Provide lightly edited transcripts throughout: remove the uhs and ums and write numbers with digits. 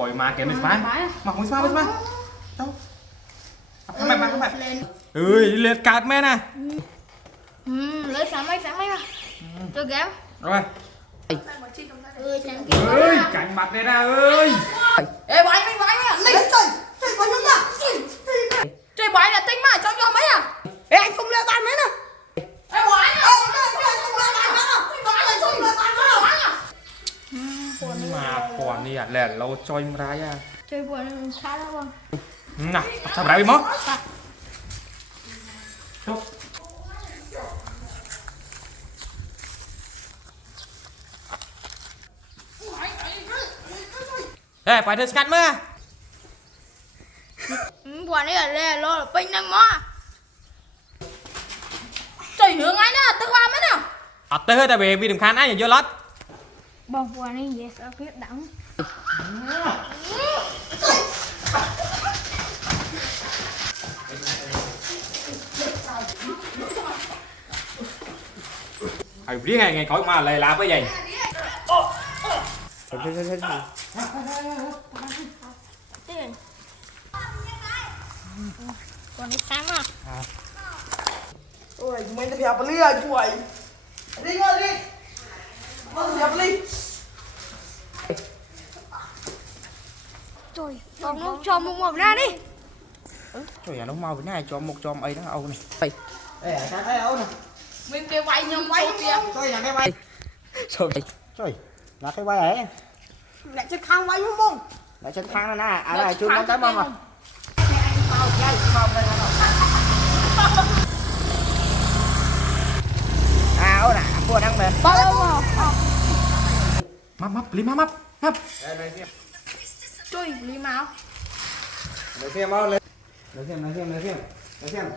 Rồi mà kìa mình phá. Mà không sao đâu. Không mày. Ơi, liệt cạt mẹ nè. Lấy sáng mấy mà. Tôi kéo. Rồi. Chẳng Ơi, cảnh mặt đây nè ơi. Ê bái nha. Lấy trời bái chúng ta. Trời bái là tính mà cho mấy à. Ê anh không leo tan mấy nè. Ê bái nha. Không leo tan mấy à. Bái là không leo tan mấy à. Mà còn đi à, lẻ lâu chơi mà ra à. Chơi buồn khá lắm không? Nào, sao ra bị mất? Ê, phải thử scan mới à? Buồn đi là lo là pin đang mò. Trời hướng anh á, tôi qua mấy nào. Tới hơi ta về vì đừng khăn á, vô lót. Bông buồn đi về sao biết đắng. Riêng ngày coi mà lề là cái gì? Còn đi sáng à? Ôi, mình phải học lý à chuỗi. Đi ngồi đi. Mình phải học lý. Trời, còn nó cho một ra đi. Trời ơi, nó mau với này cho một chom ấy nó âu này. Đây. Ê, sao thấy âu nè. Mình kêu quay nhau quay kìa. Trời là cái bay. Trời. Là cái bay ấy. Lại chân khang quay không bông. Lại chân thang nè. À này chưa có cái bông à. À âu nè, buồn ăn mệt. Bao lâu mà? Mắp, lý mắp. Trời, lý máu. Lấy xem âu lên. Lấy xem.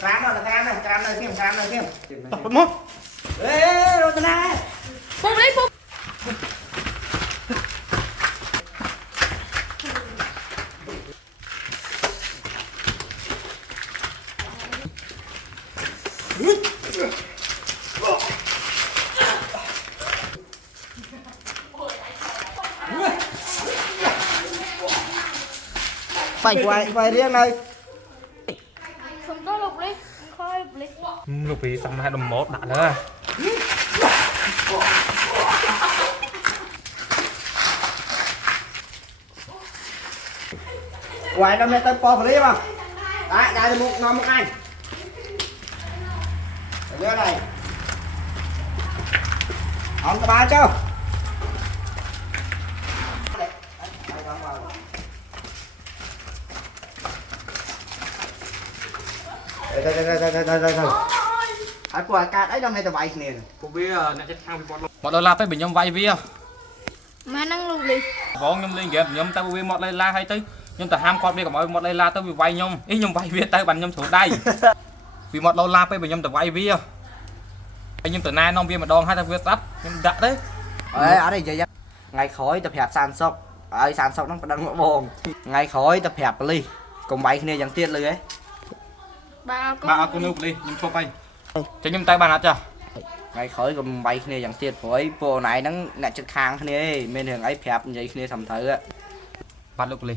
Trám này, trám này xem. Bật mốt. Ê, rồi tên này. Bông đi, bông. Quay riêng này. Không có lục đi, không có lục đi. Lúc ý xong hai đồng mốt đã nữa. Quay nó mới tới po clip không? Đấy, đây là một anh. Ở đây. Ông có ba chưa? Đây. Ai qua cát ấy đâu này tao bay nè. Cô biết nè chết thang bị bọt đôi la tới bị nhom vay vía. Mà năng lục đi. Vốn nhom lên kìa, nhom tao bị một lây la hay tới. Nhưng ta ham con biết có một lây la tới bị vay nhom. Ý nhom vay vía tới bằng nhom thủ đây. Vì một đôi la tới bị nhom tao vay vía. Nhưng từ nay non viên mà đòn hai tao viết tắt, nhưng đã đấy. Ê, ở đây vậy. Ngày khói tập hẹp sàn sóc. Sàn sóc nó đang ngộ bồn. Ngày khói tập hẹp ly. Cùng bay này chẳng tiếtเลยấy. Ba Cô núp đi, nhưng chụp bay. Cho nhom tay bàn hết chưa? Ngày khói cùng bay này chẳng tiết với bộ này nó lại chân khang này. Mình thường ấy hẹp vậy này thầm thử á. Bắt lúc đi.